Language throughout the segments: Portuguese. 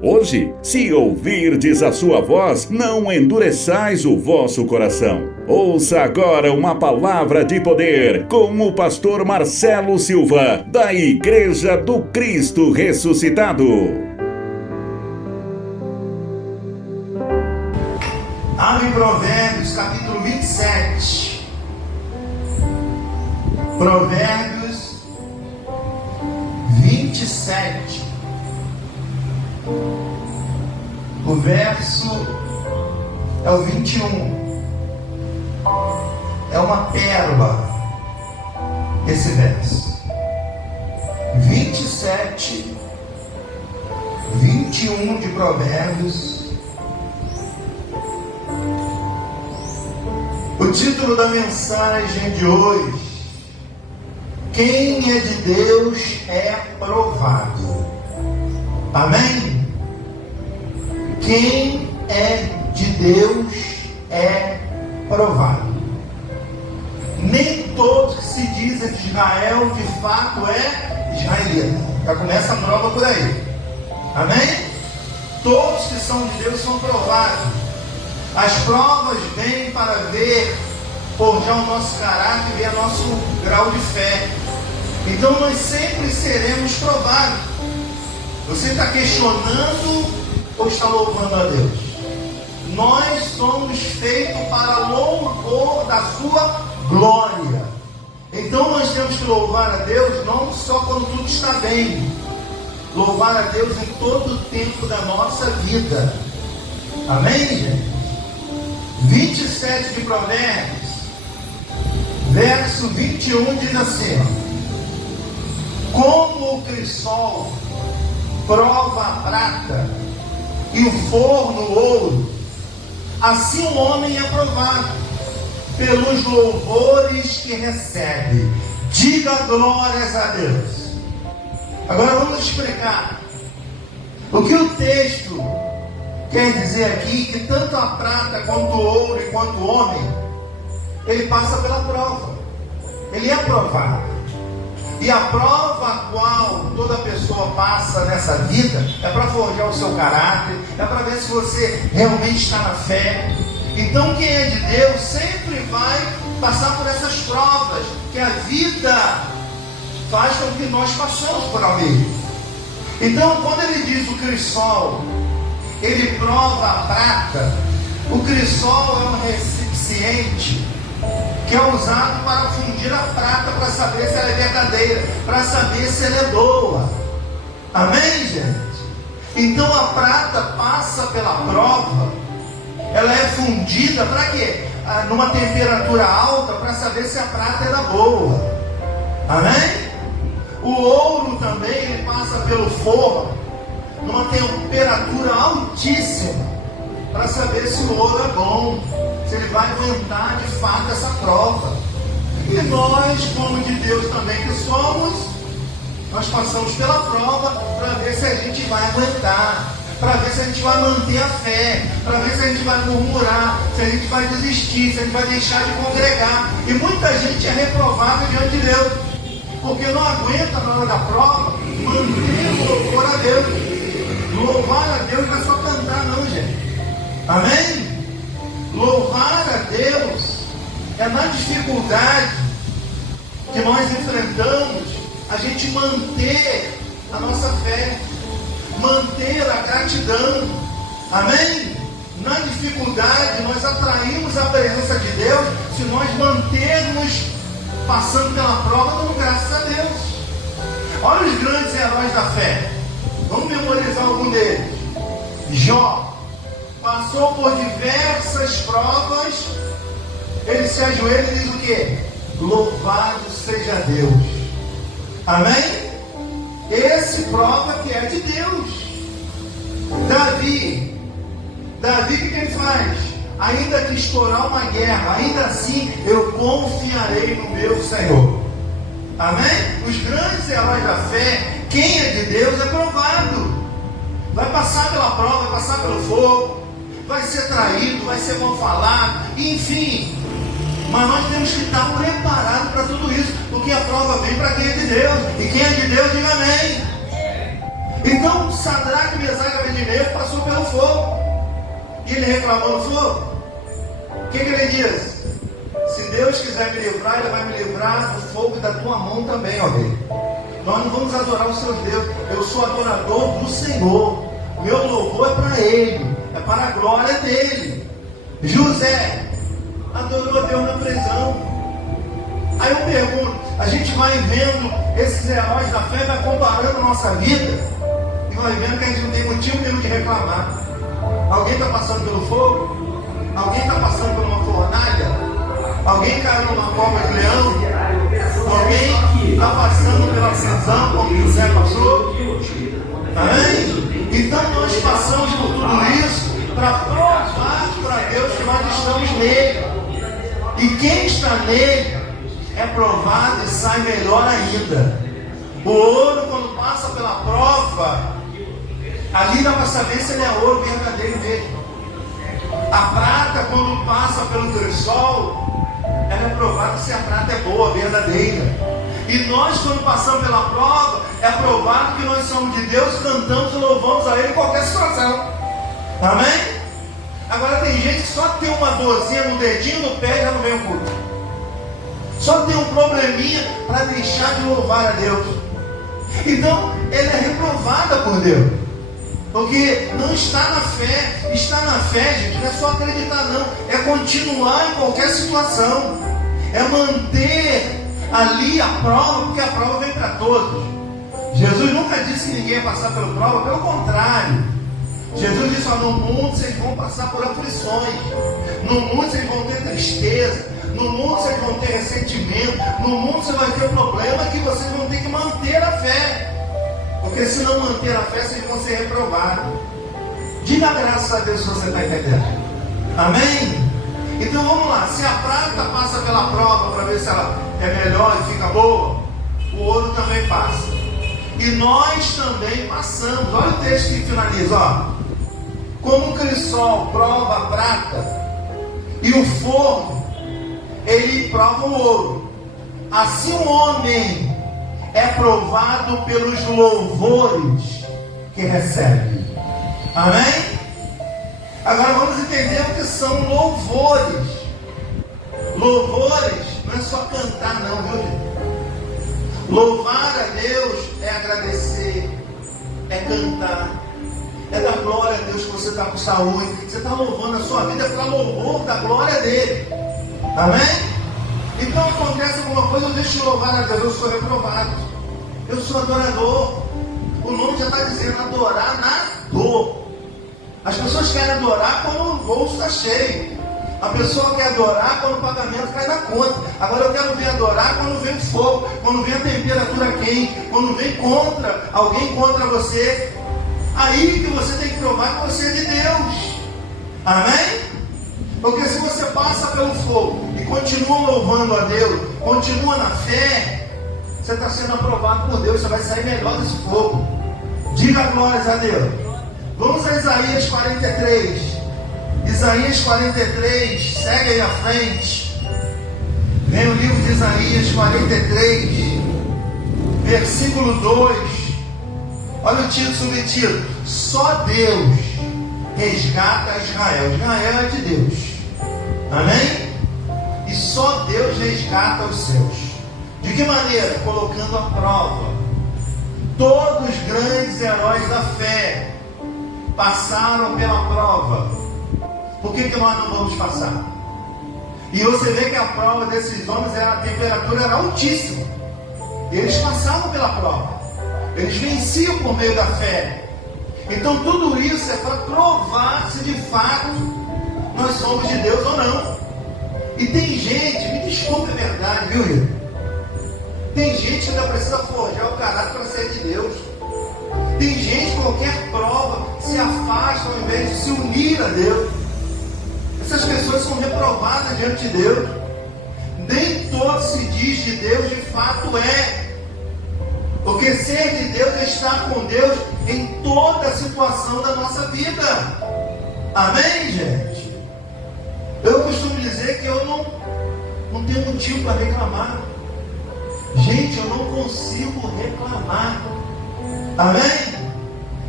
Hoje, se ouvirdes a sua voz, não endureçais o vosso coração. Ouça agora uma palavra de poder com o pastor Marcelo Silva, da Igreja do Cristo Ressuscitado. Abre Provérbios, capítulo 27. Provérbios 27. O verso é o 21. É uma pérola esse verso. 27, 21 de Provérbios. O título da mensagem de hoje: quem é de Deus é provado. Amém? Quem é de Deus é provado. Nem todos que se dizem de Israel de fato é israelita. Já começa a prova por aí. Amém? Todos que são de Deus são provados. As provas vêm para ver, forjar o nosso caráter e ver o nosso grau de fé. Então nós sempre seremos provados. Você está questionando ou está louvando a Deus? Nós somos feitos para louvor da sua glória. Então nós temos que louvar a Deus não só quando tudo está bem. Louvar a Deus em todo o tempo da nossa vida. Amém, gente? 27 de Provérbios, verso 21 diz assim: como o crisol prova a prata e o forno o ouro, assim o homem é provado pelos louvores que recebe. Diga glórias a Deus. Agora vamos explicar o que o texto quer dizer aqui, que tanto a prata quanto o ouro e quanto o homem, ele passa pela prova. Ele é provado. E a prova a qual toda pessoa passa nessa vida é para forjar o seu caráter, é para ver se você realmente está na fé. Então quem é de Deus sempre vai passar por essas provas que a vida faz com que nós passamos por ali. Então quando ele diz o crisol, ele prova a prata. O crisol é um recipiente que é usado para fundir a prata, para saber se ela é verdadeira, para saber se ela é boa. Amém, gente? Então a prata passa pela prova. Ela é fundida para quê? Numa temperatura alta, para saber se a prata era boa. Amém? O ouro também, ele passa pelo forno, numa temperatura altíssima, para saber se o ouro é bom, se ele vai aguentar de fato essa prova. E nós, como de Deus também que somos, nós passamos pela prova para ver se a gente vai aguentar, para ver se a gente vai manter a fé, para ver se a gente vai murmurar, se a gente vai desistir, se a gente vai deixar de congregar. E muita gente é reprovada diante de Deus, porque não aguenta na hora da prova manter o louvor a Deus. Louvar a Deus não é só cantar não, gente. Amém? Louvar a Deus é na dificuldade que nós enfrentamos, a gente manter a nossa fé, manter a gratidão. Amém? Na dificuldade nós atraímos a presença de Deus se nós mantermos passando pela prova dando graças a Deus. Olha os grandes heróis da fé. Vamos memorizar algum deles. Jó passou por diversas provas. Ele se ajoelha e diz o quê? Louvado seja Deus. Amém? Esse prova que é de Deus. Davi, o que ele faz? Ainda que estourar uma guerra, ainda assim eu confiarei no meu Senhor. Amém? Os grandes heróis da fé, quem é de Deus é provado. Vai passar pela prova, vai passar pelo fogo, vai ser traído, vai ser mal falado, enfim. Mas nós temos que estar preparados para tudo isso, porque a prova vem para quem é de Deus. E quem é de Deus, diga amém. Então, Sadraque, Mesaque e Abednego fogo. E ele reclamou no fogo. O que ele diz? Se Deus quiser me livrar, Ele vai me livrar do fogo e da tua mão também, ó rei. Nós não vamos adorar os seus deuses. Eu sou adorador do Senhor. Meu louvor é para Ele, é para a glória dele. José adorou a Deus na prisão. Aí eu pergunto, a gente vai vendo esses heróis da fé, vai comparando a nossa vida e vai vendo que a gente não tem motivo nenhum de reclamar. Alguém está passando pelo fogo? Alguém está passando por uma fornalha? Alguém caiu numa cova de leão? Alguém está passando pela prisão como José passou? Amém? Então nós passamos por tudo isso para provar para Deus que nós estamos nele. E quem está nele é provado e sai melhor ainda. O ouro, quando passa pela prova, ali dá para saber se ele é ouro verdadeiro mesmo. A prata, quando passa pelo crisol, ela é provada se a prata é boa, verdadeira. E nós, quando passamos pela prova, é provado que nós somos de Deus, cantamos e louvamos a Ele em qualquer situação. Amém? Agora tem gente que só tem uma dorzinha no dedinho, no pé, já não vem o culto. Só tem um probleminha para deixar de louvar a Deus. Então, ele é reprovada por Deus. Porque não está na fé. Estar na fé, gente, não é só acreditar não. É continuar em qualquer situação. É manter ali a prova, porque a prova vem para todos. Jesus nunca disse que ninguém ia passar pela prova, pelo contrário. Jesus disse, no mundo vocês vão passar por aflições. No mundo vocês vão ter tristeza. No mundo vocês vão ter ressentimento. No mundo você vai ter problema que vocês vão ter que manter a fé. Porque se não manter a fé, vocês vão ser reprovados. Diga graças a Deus se você está entendendo. Amém? Então vamos lá. Se a prata passa pela prova para ver se ela é melhor e fica boa, o ouro também passa. E nós também passamos. Olha o texto que finaliza, ó. Como o crisol prova a prata e o forno, ele prova o ouro. Assim o homem é provado pelos louvores que recebe. Amém? Agora vamos entender o que são louvores. Louvores não é só cantar não, viu gente? Louvar a Deus é agradecer, é cantar, é dar glória a Deus que você está com saúde. Você está louvando a sua vida para louvor da glória dele. Amém? Então acontece alguma coisa, eu deixo de louvar a Deus, eu sou reprovado. Eu sou adorador. O nome já está dizendo adorar na dor. As pessoas querem adorar quando o bolso está cheio. A pessoa quer adorar quando o pagamento cai na conta. Agora eu quero ver adorar quando vem o fogo, quando vem a temperatura quente, quando vem contra, alguém contra você. Aí que você tem que provar que você é de Deus. Amém? Porque se você passa pelo fogo e continua louvando a Deus, continua na fé, você está sendo aprovado por Deus, você vai sair melhor desse fogo. Diga glórias a Deus. Vamos a Isaías 43. Isaías 43, segue aí à frente. Vem o livro de Isaías 43, versículo 2. Olha o título, subtítulo: Só Deus resgata Israel. Israel é de Deus. Amém? E só Deus resgata os seus. De que maneira? Colocando à prova. Todos os grandes heróis da fé passaram pela prova. Por que nós não vamos passar? E você vê que a prova desses homens, a temperatura era altíssima. Eles passavam pela prova. Eles venciam por meio da fé. Então tudo isso é para provar se de fato nós somos de Deus ou não. E tem gente, me desculpe, é verdade, viu, Rio? Tem gente que ainda precisa forjar o caráter para ser de Deus. Tem gente que qualquer prova se afasta ao invés de se unir a Deus. Essas pessoas são reprovadas diante de Deus. Nem todo se diz de Deus, de fato é. Porque ser de Deus é estar com Deus em toda a situação da nossa vida. Amém, gente? Eu costumo dizer que eu não tenho motivo para reclamar. Gente, eu não consigo reclamar. Amém?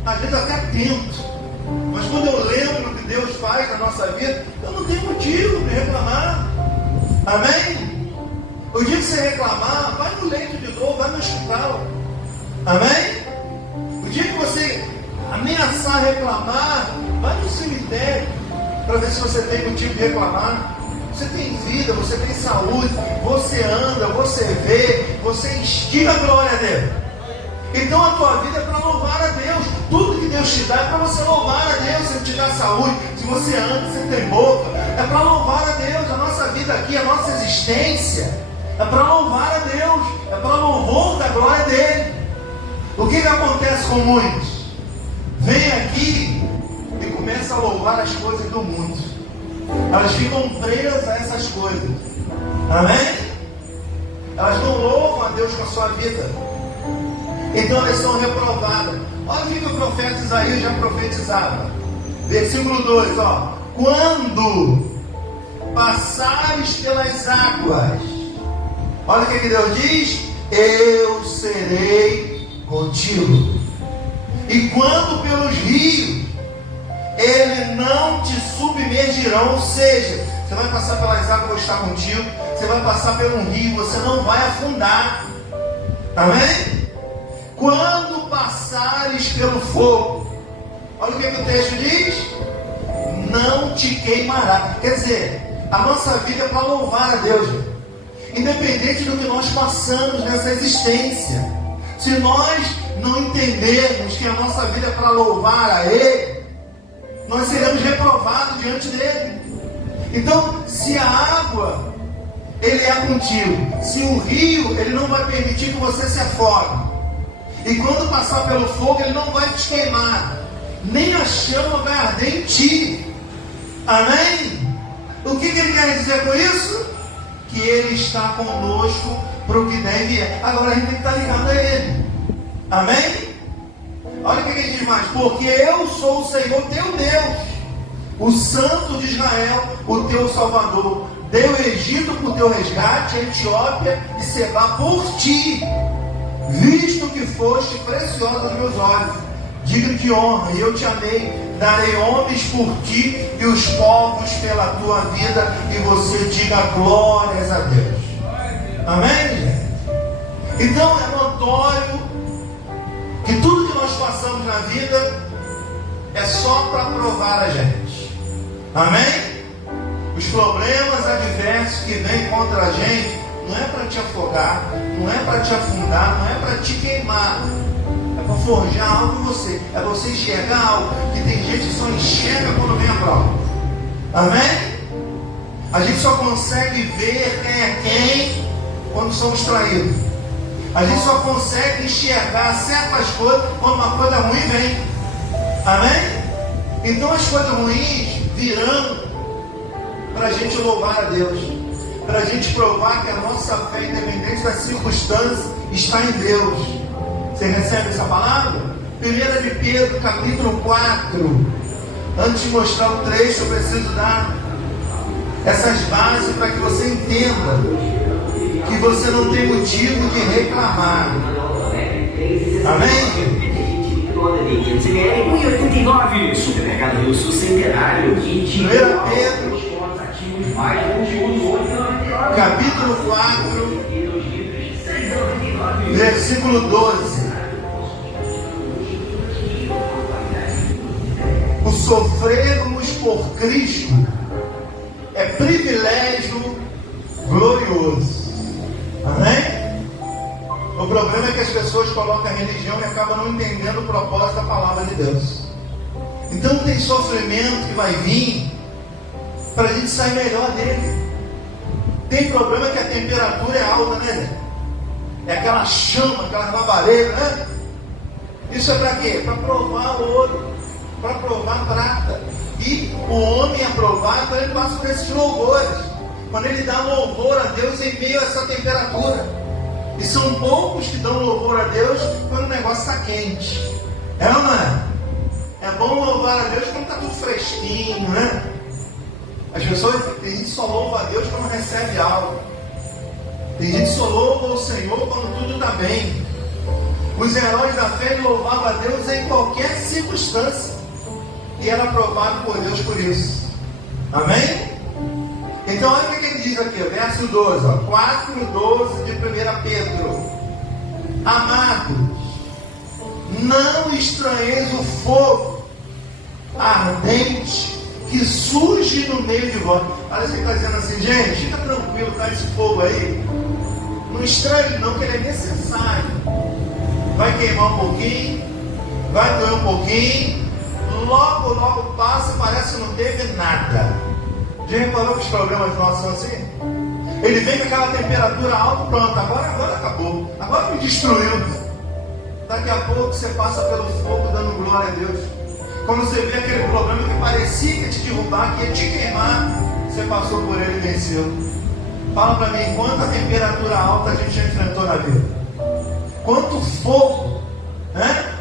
Às vezes até tento. Mas quando eu nossa vida, eu não tenho motivo de reclamar. Amém? O dia que você reclamar, vai no leito de dor, vai no hospital. Amém? O dia que você ameaçar reclamar, vai no cemitério, para ver se você tem motivo de reclamar. Você tem vida, você tem saúde, você anda, você vê, você instiga a glória a Deus. Então a tua vida é para louvar a Deus. Tudo que Deus te dá é para você louvar a Deus. Se Ele te dá saúde, se você anda, se você tem boca, é para louvar a Deus. A nossa vida aqui, a nossa existência, é para louvar a Deus, é para louvor da glória dEle. O que acontece com muitos? Vem aqui e começa a louvar as coisas do mundo. Elas ficam presas a essas coisas. Amém? Elas não louvam a Deus com a sua vida. Então elas são reprovadas. Olha o que o profeta Isaías já profetizava. Versículo 2, ó. Quando passares pelas águas, olha o que Deus diz: eu serei contigo. E quando pelos rios, eles não te submergirão. Ou seja, você vai passar pelas águas, eu vou estar contigo. Você vai passar por um rio, você não vai afundar. Amém? Quando passares pelo fogo, olha o que o texto diz: não te queimará. Quer dizer, a nossa vida é para louvar a Deus, independente do que nós passamos nessa existência. Se nós não entendermos que a nossa vida é para louvar a Ele, nós seremos reprovados diante dEle. Então, se a água, Ele é contigo. Se o rio, Ele não vai permitir que você se afogue. E quando passar pelo fogo, Ele não vai te queimar, nem a chama vai arder em ti. Amém? O que Ele quer dizer com isso? Que Ele está conosco para o que deve é. Agora a gente tem que estar ligado a Ele. Amém? Olha o que Ele diz mais: porque eu sou o Senhor teu Deus, o Santo de Israel, o teu Salvador. Dei o Egito por teu resgate, a Etiópia e Sebá por ti, visto que foste preciosa aos meus olhos. Digno de honra, e eu te amei. Darei homens por ti e os povos pela tua vida, e você diga glórias a Deus. Amém? Então é notório que tudo que nós passamos na vida é só para provar a gente. Amém? Os problemas adversos que vêm contra a gente não é para te afogar, não é para te afundar, não é para te queimar. É para forjar algo em você. É você enxergar algo que tem gente que só enxerga quando vem a prova. Amém? A gente só consegue ver quem é quem quando somos traídos. A gente só consegue enxergar certas coisas quando uma coisa ruim vem. Amém? Então as coisas ruins virão para a gente louvar a Deus, para a gente provar que a nossa fé, independente das circunstâncias, está em Deus. Você recebe essa palavra? 1 de Pedro, capítulo 4. Antes de mostrar o trecho, eu preciso dar essas bases para que você entenda que você não tem motivo de reclamar. Amém? 1,89, Supermercado Rio Sul Centenário. 1 Pedro, capítulo 4, versículo 12. O sofrermos por Cristo é privilégio glorioso. Amém? O problema é que as pessoas colocam a religião e acabam não entendendo o propósito da palavra de Deus. Então tem sofrimento que vai vir para a gente sair melhor dele. Tem problema que a temperatura é alta, né? É aquela chama, aquela labareda, né? Isso é para quê? Para provar o ouro, para provar a prata. E o homem é provado quando ele passa por esses louvores, quando ele dá louvor a Deus em meio a essa temperatura. E são poucos que dão louvor a Deus quando o negócio está quente. É ou não é? É bom louvar a Deus quando está tudo fresquinho, né? As pessoas, tem gente que só louva a Deus quando recebe algo. Tem gente que só louva o Senhor quando tudo está bem. Os heróis da fé louvavam a Deus em qualquer circunstância. E era aprovado por Deus por isso. Amém? Então olha o que ele diz aqui, verso 12, 4:12 de 1 Pedro. Amados, não estranheis o fogo ardente que surge no meio de vós. Parece que ele está dizendo assim, gente, fica tranquilo, tá esse fogo aí. Não estranhe não, que ele é necessário. Vai queimar um pouquinho, vai doer um pouquinho, logo passa e parece que não teve nada. Já reparou que os problemas nossos são assim? Ele vem com aquela temperatura alta, pronto, agora acabou, agora me destruiu. Daqui a pouco você passa pelo fogo dando glória a Deus. Quando você vê aquele problema que parecia te derrubar, que ia te queimar, você passou por ele e venceu. Fala para mim, quanta temperatura alta a gente já enfrentou na vida? Quanto fogo, né?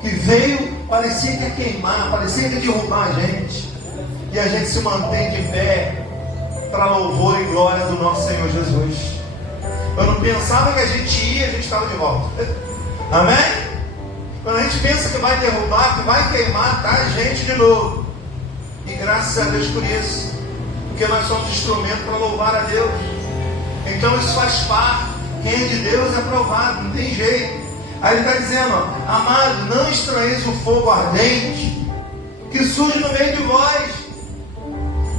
Que veio, parecia que ia queimar, parecia que ia derrubar a gente. E a gente se mantém de pé para louvor e glória do nosso Senhor Jesus. Eu não pensava que a gente ia, a gente estava de volta. Amém? Quando a gente pensa que vai derrubar, que vai queimar, tá a gente de novo. E graças a Deus por isso. Porque nós somos instrumento para louvar a Deus. Então isso faz parte. Quem é de Deus é provado, não tem jeito. Aí ele está dizendo, ó, amado, não estranheis o fogo ardente que surge no meio de vós,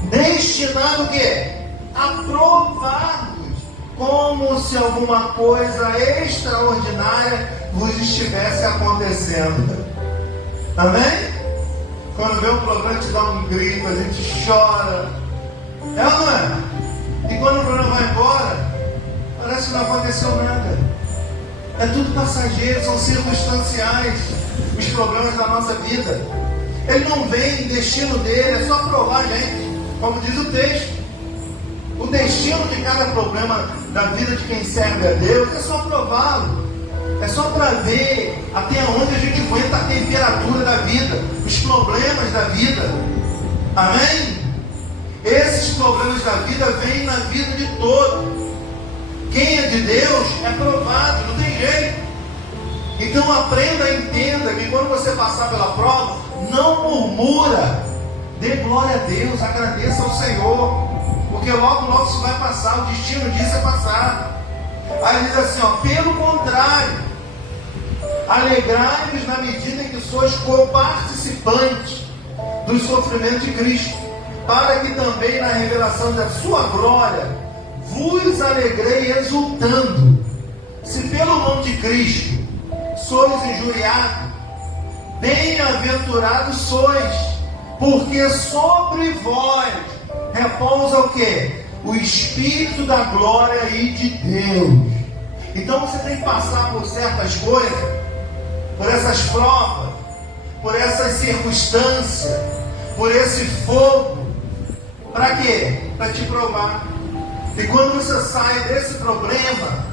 destinado o quê? A provar-vos, como se alguma coisa extraordinária vos estivesse acontecendo. Amém? Quando vê um problema, te dá um grito, a gente chora. É ou não é? E quando o problema vai embora, parece que não aconteceu nada. É tudo passageiro, são circunstanciais os problemas da nossa vida. Ele não vem, o destino dele é só provar a gente, como diz o texto. O destino de cada problema da vida de quem serve a Deus é só prová-lo. É só para ver até onde a gente aguenta a temperatura da vida, os problemas da vida. Amém? Esses problemas da vida vêm na vida de todos. Quem é de Deus é provado, não tem jeito. Então aprenda e entenda que quando você passar pela prova, não murmura. Dê glória a Deus, agradeça ao Senhor. Porque logo isso vai passar, o destino disso é passar. Aí ele diz assim, ó, pelo contrário, alegrai-vos na medida em que sois co-participantes dos sofrimentos de Cristo, para que também na revelação da sua glória vos alegrei exultando. Se pelo nome de Cristo sois injuriados, bem-aventurados sois, porque sobre vós repousa o quê? O Espírito da glória e de Deus. Então você tem que passar por certas coisas, por essas provas, por essas circunstâncias, por esse fogo. Para quê? Para te provar. E quando você sai desse problema,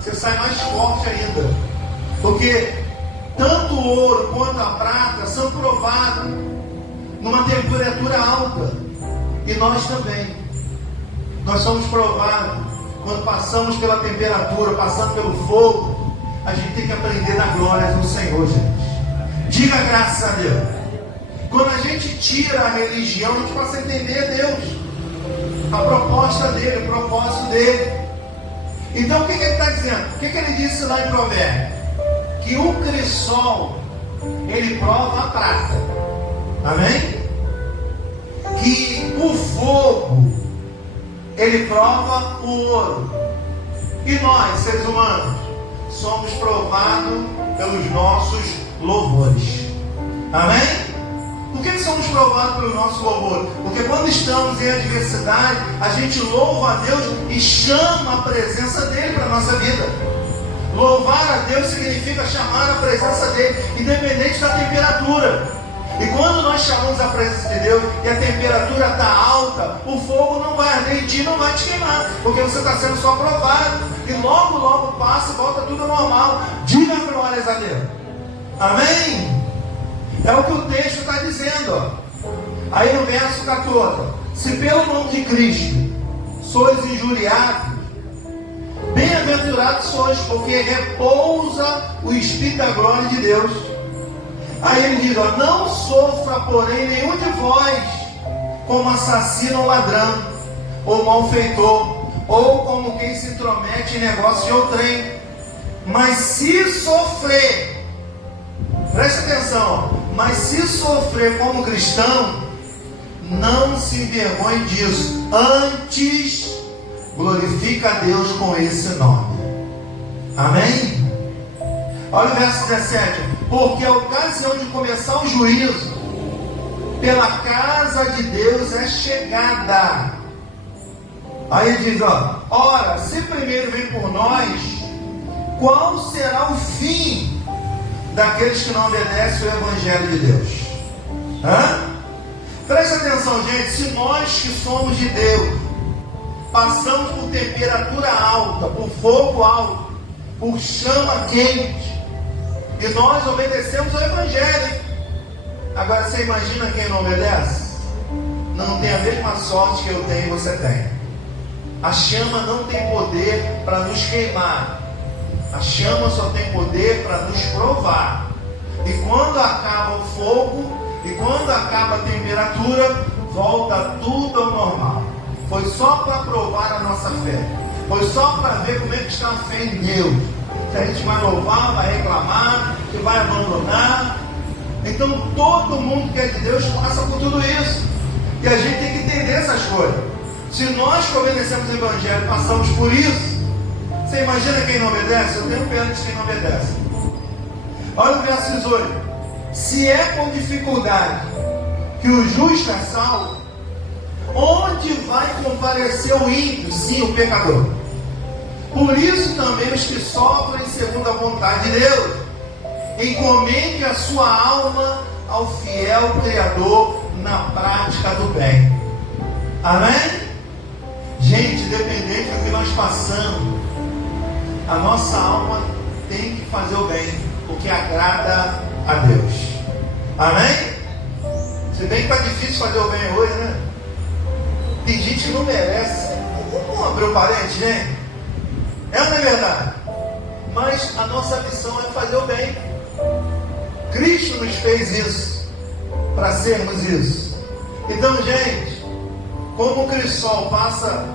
você sai mais forte ainda. Porque tanto o ouro quanto a prata são provados numa temperatura alta. E nós também. Nós somos provados quando passamos pela temperatura, passando pelo fogo. A gente tem que aprender na glória do Senhor, gente. Diga graças a Deus. Quando a gente tira a religião, a gente passa a entender Deus, a proposta dele, o propósito dele. Então o que ele está dizendo? O que ele disse lá em Provérbios? Que o crisol, ele prova a prata. Amém? Que o fogo, ele prova o ouro. E nós, seres humanos, somos provados pelos nossos louvores. Amém? Por que somos provados pelo nosso louvor? Porque quando estamos em adversidade, a gente louva a Deus e chama a presença dele para a nossa vida. Louvar a Deus significa chamar a presença dele, independente da temperatura. E quando nós chamamos a presença de Deus e a temperatura está alta, o fogo não vai arder em ti, não vai te queimar, porque você está sendo só provado. E logo passa e volta tudo normal. Diga glórias a Deus. Amém? É o que o texto está dizendo. Ó. Aí no verso 14: se pelo nome de Cristo sois injuriados, bem-aventurados sois, porque repousa o Espírito da glória de Deus. Aí ele diz, ó, não sofra, porém, nenhum de vós como assassino ou ladrão, ou malfeitor, ou como quem se intromete em negócio de outrem. Mas se sofrer, preste atenção, mas se sofrer como cristão, não se envergonhe disso, antes glorifica a Deus com esse nome. Amém? Olha o verso 17. Porque a ocasião de começar o juízo pela casa de Deus é chegada. Aí diz, ora, se primeiro vem por nós, qual será o fim daqueles que não obedecem o Evangelho de Deus? Preste atenção, gente. Se nós que somos de Deus passamos por temperatura alta, por fogo alto, por chama quente, e nós obedecemos ao Evangelho, agora você imagina quem não obedece? Não tem a mesma sorte que eu tenho e você tem. A chama não tem poder para nos queimar. A chama só tem poder para nos provar. E quando acaba o fogo, e quando acaba a temperatura, volta tudo ao normal. Foi só para provar a nossa fé. Foi só para ver como é que está a fé em Deus. Se a gente vai louvar, vai reclamar, que vai abandonar. Então todo mundo que é de Deus passa por tudo isso. E a gente tem que entender essas coisas. Se nós que obedecemos o Evangelho passamos por isso, você imagina quem não obedece? Eu tenho pena de quem não obedece. Olha o verso 18. Se é com dificuldade que o justo é salvo, onde vai comparecer o ímpio? Sim, o pecador. Por isso também os que sofrem segundo a vontade de Deus, encomende a sua alma ao fiel Criador na prática do bem. Amém? Gente, independente do que nós passamos, a nossa alma tem que fazer o bem, porque agrada a Deus. Amém? Se bem que está difícil fazer o bem hoje, né? Tem gente que não merece. Vamos abrir o parente, né? É ou não é verdade? Mas a nossa missão é fazer o bem. Cristo nos fez isso, para sermos isso. Então, gente, como o crisol passa,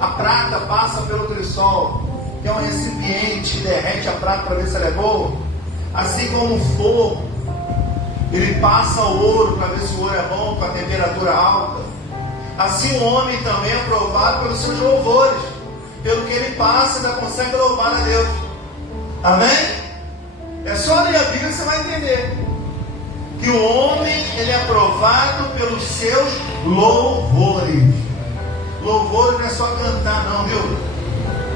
a prata passa pelo crisol, que é um recipiente que derrete a prata para ver se ela é boa, assim como o fogo, ele passa o ouro para ver se o ouro é bom com a temperatura alta, assim o homem também é provado pelos seus louvores, pelo que ele passa, ainda consegue louvar a Deus. Amém? É só ler a Bíblia que você vai entender que o homem, ele é provado pelos seus louvores. Louvor não é só cantar não, viu?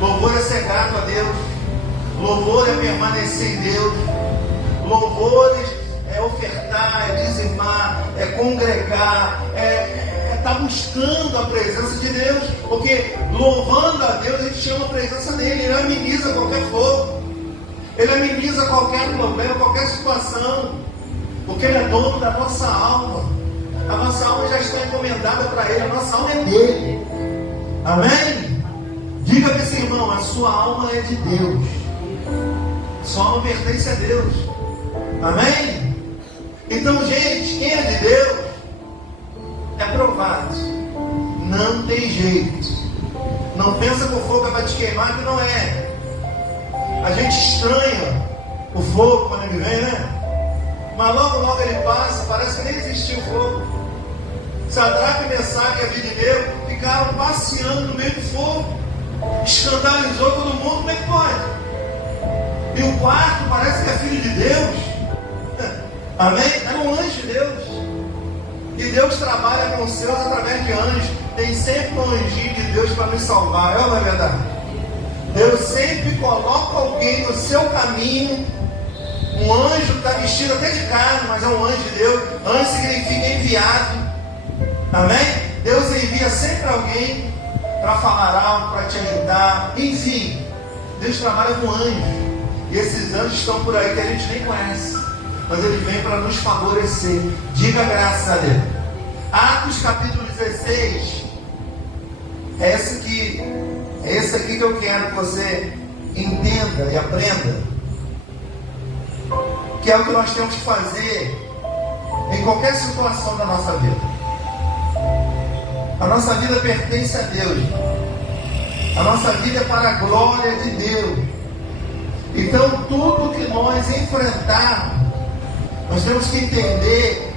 Louvor é ser grato a Deus. Louvor é permanecer em Deus. Louvores é ofertar, é dizimar, é congregar, é estar buscando a presença de Deus. Porque louvando a Deus, a gente chama a presença dele. Ele ameniza qualquer fogo. Ele ameniza qualquer problema, qualquer situação. Porque ele é dono da nossa alma. A nossa alma já está encomendada para ele. A nossa alma é dele. Amém? Diga para esse irmão, a sua alma é de Deus. Sua alma pertence a Deus. Amém? Então, gente, quem é de Deus é provado. Não tem jeito. Não pensa que o fogo vai te queimar, que não é. A gente estranha o fogo quando ele vem, né? Mas logo ele passa, parece que nem existiu fogo. Sadraque, Mesaque e Abidinego ficaram passeando no meio do fogo. Escandalizou todo mundo, como é que pode? E o quarto parece que é filho de Deus. Amém? Era um anjo de Deus. E Deus trabalha com os seus através de anjos. Tem sempre um anjinho de Deus para nos salvar, é ou não é verdade? Deus sempre coloca alguém no seu caminho. Um anjo está vestido até de carne, mas é um anjo de Deus. Anjo significa enviado. Amém? Deus envia sempre alguém para falar algo, para te ajudar. Enfim, Deus trabalha com anjos. E esses anjos estão por aí que a gente nem conhece. Mas ele vem para nos favorecer. Diga graças a Deus. Atos capítulo 16. É esse aqui que eu quero que você entenda e aprenda. Que é o que nós temos que fazer em qualquer situação da nossa vida. A nossa vida pertence a Deus. A nossa vida é para a glória de Deus. Então, tudo que nós enfrentarmos, nós temos que entender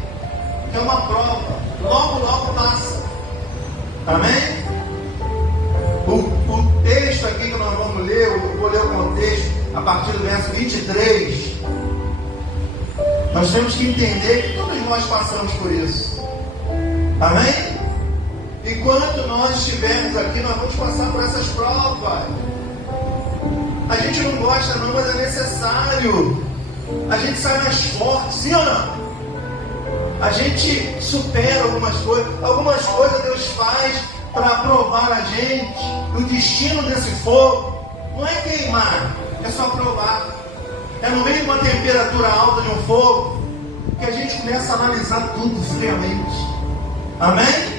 que é uma prova. Logo, logo passa. Amém? O texto aqui que nós vamos ler, eu vou ler o contexto a partir do verso 23. Nós temos que entender que todos nós passamos por isso. Amém? Enquanto nós estivermos aqui, nós vamos passar por essas provas. A gente não gosta não, mas é necessário. A gente sai mais forte, sim ou não? A gente supera algumas coisas. Algumas coisas Deus faz para provar a gente. O destino desse fogo não é queimar, é só provar. É no meio de uma temperatura alta de um fogo que a gente começa a analisar tudo friamente. Amém?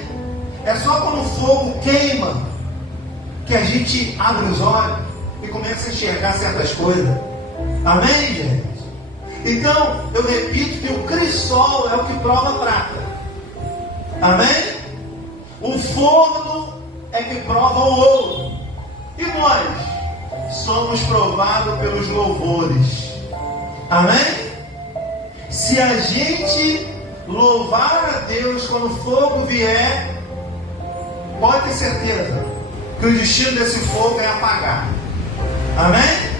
É só quando o fogo queima que a gente abre os olhos e começa a enxergar certas coisas. Amém, gente? Então, eu repito que o crisol é o que prova a prata. Amém? O forno é que prova o ouro. E nós somos provados pelos louvores. Amém? Se a gente louvar a Deus quando o fogo vier, pode ter certeza que o destino desse fogo é apagar. Amém?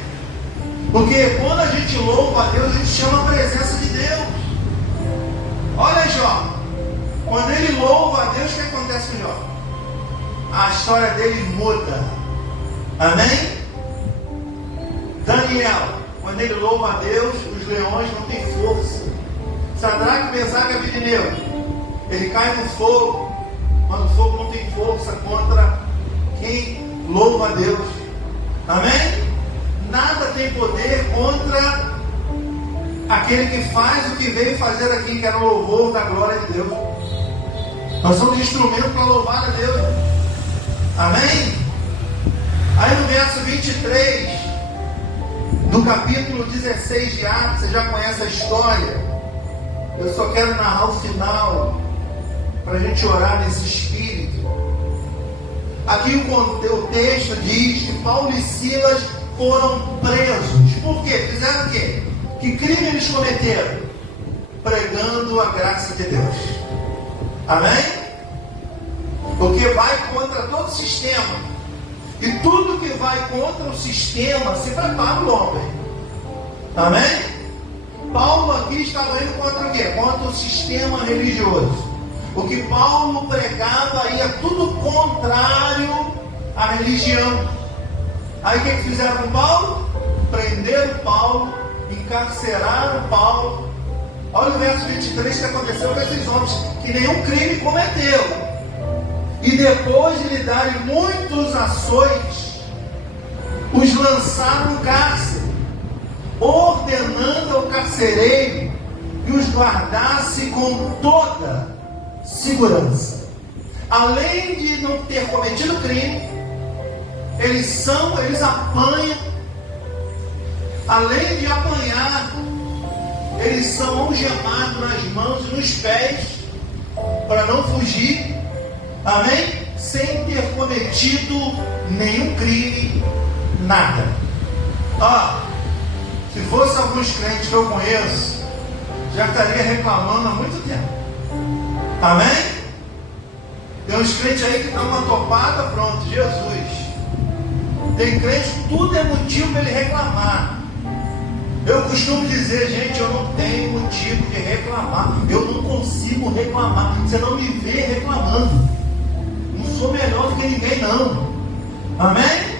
Porque quando a gente louva a Deus, a gente chama a presença de Deus. Olha Jó, quando ele louva a Deus, o que acontece com Jó? A história dele muda. Amém? Daniel, quando ele louva a Deus, os leões não têm força. Sadraque, Mesaque e Abednego, ele cai no fogo, mas o fogo não tem força contra quem louva a Deus. Amém? Nada tem poder contra aquele que faz o que veio fazer aqui, que era o louvor da glória de Deus. Nós somos instrumentos para louvar a Deus. Amém? Aí no verso 23 do capítulo 16 de Atos, você já conhece a história. Eu só quero narrar o final para a gente orar nesse espírito. Aqui o texto diz que Paulo e Silas foram presos. Por quê? Fizeram o quê? Que crime eles cometeram? Pregando a graça de Deus. Amém? Porque vai contra todo o sistema. E tudo que vai contra o sistema se prepara o homem. Amém? Paulo aqui estava indo contra o quê? Contra o sistema religioso. O que Paulo pregava ia tudo contrário à religião. Aí o que fizeram com Paulo? Prenderam Paulo, encarceraram Paulo. Olha o verso 23 que aconteceu com esses homens, que nenhum crime cometeu. E depois de lhe darem muitos açoites, os lançaram no cárcere, ordenando ao carcereiro que os guardasse com toda segurança. Além de não ter cometido crime, eles apanham. Além de apanhar, eles são algemados nas mãos e nos pés para não fugir. Amém? Sem ter cometido nenhum crime, nada. Se fosse alguns crentes que eu conheço, já estaria reclamando há muito tempo. Amém? Tem uns crentes aí que dão uma topada, pronto, Jesus. Tem crente que tudo é motivo para ele reclamar. Eu costumo dizer, gente, eu não tenho motivo de reclamar. Eu não consigo reclamar. Você não me vê reclamando. Não sou melhor do que ninguém, não. Amém?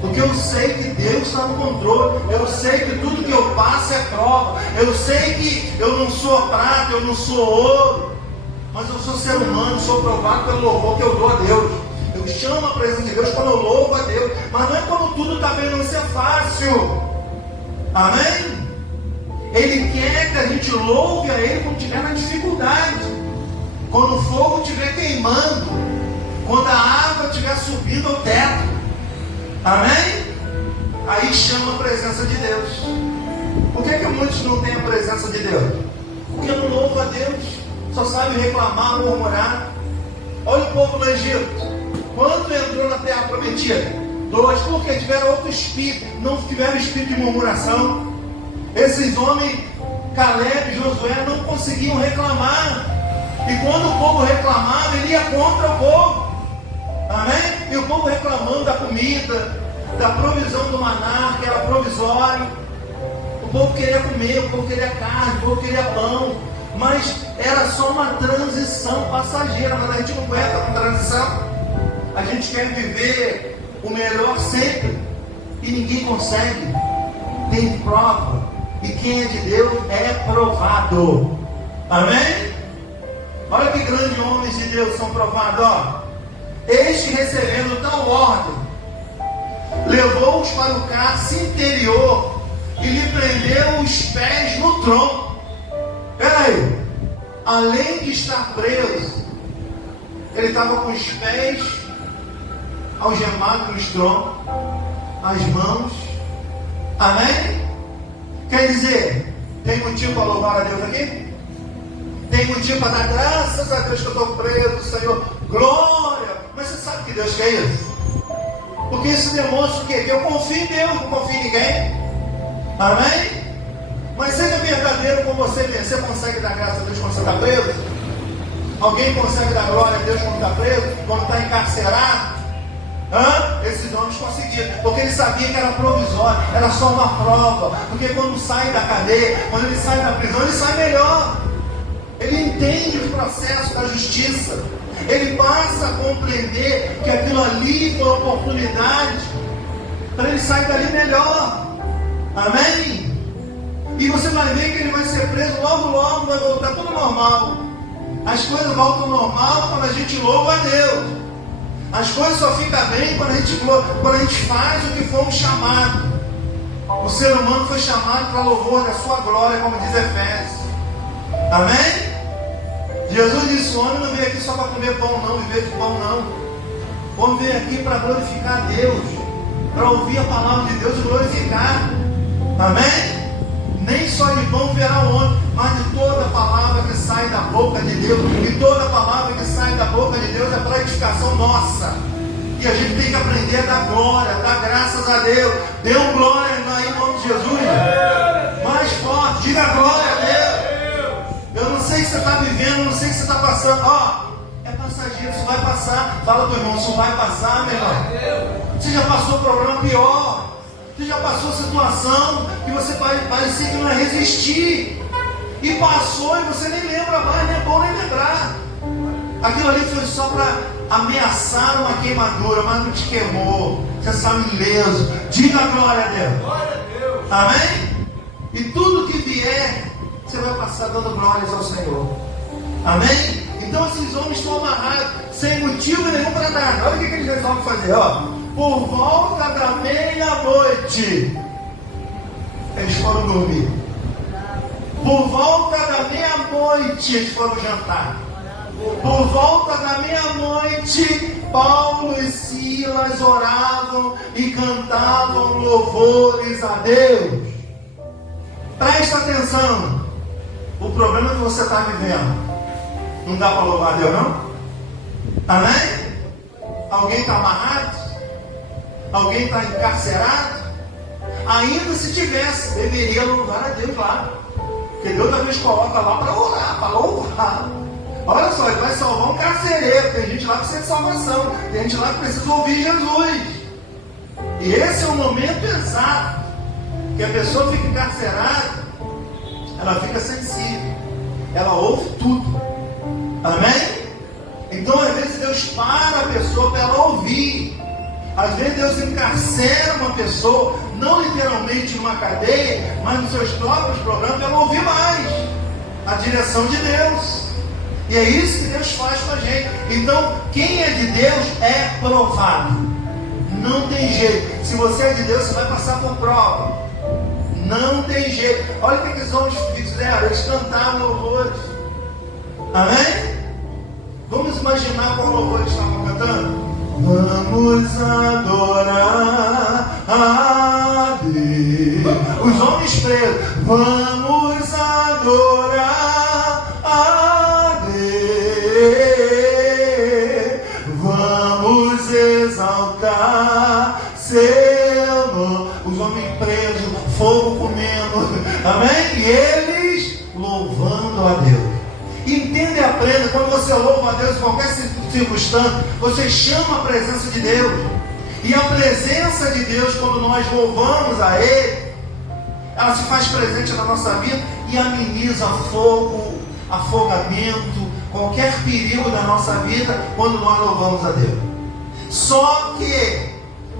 Porque eu sei que Deus está no controle. Eu sei que tudo que eu passo é prova. Eu sei que eu não sou prata, eu não sou ouro. Mas eu sou ser humano, sou provado pelo louvor que eu dou a Deus. Eu chamo a presença de Deus quando eu louvo a Deus. Mas não é quando tudo está bem, não ser fácil. Amém? Ele quer que a gente louve a Ele quando estiver na dificuldade. Quando o fogo estiver queimando. Quando a água estiver subindo ao teto. Amém? Aí chama a presença de Deus. Por que muitos não têm a presença de Deus? Porque não louvam a Deus. Só sabe reclamar, murmurar. Olha o povo do Egito. Quando entrou na terra prometida? 2, porque tiveram outro espírito, não tiveram espírito de murmuração. Esses homens, Caleb e Josué, não conseguiam reclamar. E quando o povo reclamava, ele ia contra o povo. Amém? E o povo reclamando da comida, da provisão do maná, que era provisório. O povo queria comer, o povo queria carne, o povo queria pão. Mas era só uma transição passageira. Mas a gente não aguenta com transição. A gente quer viver o melhor sempre. E ninguém consegue. Tem prova. E quem é de Deus é provado. Amém? Olha que grandes homens de Deus são provados. Ó. Este, recebendo tal ordem, levou-os para o cárcere interior e lhe prendeu os pés no tronco. Peraí, além de estar preso, ele estava com os pés algemados nos troncos, as mãos. Amém? Quer dizer, tem motivo para louvar a Deus aqui? Tem motivo para dar graças a Deus que eu estou preso, Senhor. Glória! Mas você sabe que Deus quer isso? Porque isso demonstra o quê? Que eu confio em Deus, não confio em ninguém. Amém? Mas seja verdadeiro com você mesmo. Você consegue dar graças a Deus quando você está preso? Alguém consegue dar glória a Deus quando está preso? Quando está encarcerado? Esses homens conseguiram, porque eles sabiam que era provisório, era só uma prova. Porque quando sai da cadeia, quando ele sai da prisão, ele sai melhor. Ele entende o processo da justiça. Ele passa a compreender que aquilo ali foi oportunidade para ele sair dali melhor. Amém? E você vai ver que ele vai ser preso logo, vai voltar tudo normal. As coisas voltam ao normal quando a gente louva a Deus. As coisas só ficam bem quando a gente faz o que fomos chamados. O ser humano foi chamado para louvor da sua glória, como diz Efésios. Amém? Jesus disse: o homem não veio aqui só para comer pão não, viver de pão não. O homem veio aqui para glorificar a Deus, para ouvir a palavra de Deus e glorificar. Amém? Nem só de pão verá o homem, mas de toda palavra que sai da boca de Deus. E toda palavra que sai da boca de Deus é para edificação nossa. E a gente tem que aprender a dar glória, dar graças a Deus. Dê um glória aí em nome de Jesus. Mais forte, diga glória a Deus. Eu não sei o que você está vivendo, não sei o que você está passando. É passageiro, isso vai passar. Fala do irmão, isso vai passar, meu irmão. Você já passou problema pior. Você já passou situação que você parecia que não ia resistir. E passou e você nem lembra mais, nem é bom nem lembrar. Aquilo ali foi só para ameaçar uma queimadura, mas não te queimou. Você saiu ileso. Diga glória a Deus. Glória a Deus. Amém? E tudo que vier, você vai passar dando glórias ao Senhor. Amém? Então esses homens estão amarrados, sem motivo nenhum para nada. Olha o que eles resolvem fazer, Por volta da meia-noite, eles foram dormir. Por volta da meia-noite, eles foram jantar. Por volta da meia-noite, Paulo e Silas oravam e cantavam louvores a Deus. Presta atenção. O problema que você está vivendo, não dá para louvar a Deus, não? Amém? Alguém está amarrado? Alguém está encarcerado? Ainda se tivesse, deveria louvar a Deus lá. Porque Deus às vezes coloca lá para orar, para louvar. Olha só, ele vai salvar um carcereiro. Tem gente lá que precisa de salvação. Tem gente lá que precisa ouvir Jesus. E esse é o momento exato que a pessoa fica encarcerada. Ela fica sensível. Ela ouve tudo. Amém? Então às vezes Deus para a pessoa para ela ouvir. Às vezes Deus encarcera uma pessoa, não literalmente numa cadeia, mas nos seus próprios programas, para ela ouvir mais a direção de Deus. E é isso que Deus faz com a gente. Então, quem é de Deus é provado. Não tem jeito. Se você é de Deus, você vai passar por prova. Não tem jeito. Olha o que os homens fizeram. Eles cantaram louvores. Amém? Vamos imaginar qual louvor eles estavam cantando? Vamos adorar a Deus. Os homens presos. Vamos adorar a Deus. louvando a Deus. Entenda e aprenda, quando você louva a Deus em qualquer circunstância, você chama a presença de Deus. E a presença de Deus, quando nós louvamos a Ele, ela se faz presente na nossa vida e ameniza fogo, afogamento, qualquer perigo da nossa vida quando nós louvamos a Deus. Só que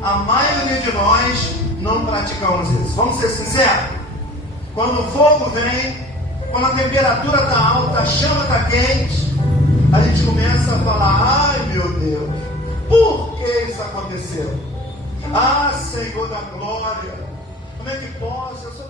a maioria de nós não praticamos isso. Vamos ser sinceros? Quando o fogo vem, quando a temperatura está alta, a chama está quente, a gente começa a falar: ai meu Deus, por que isso aconteceu? Ah, Senhor da glória, como é que posso? Eu sou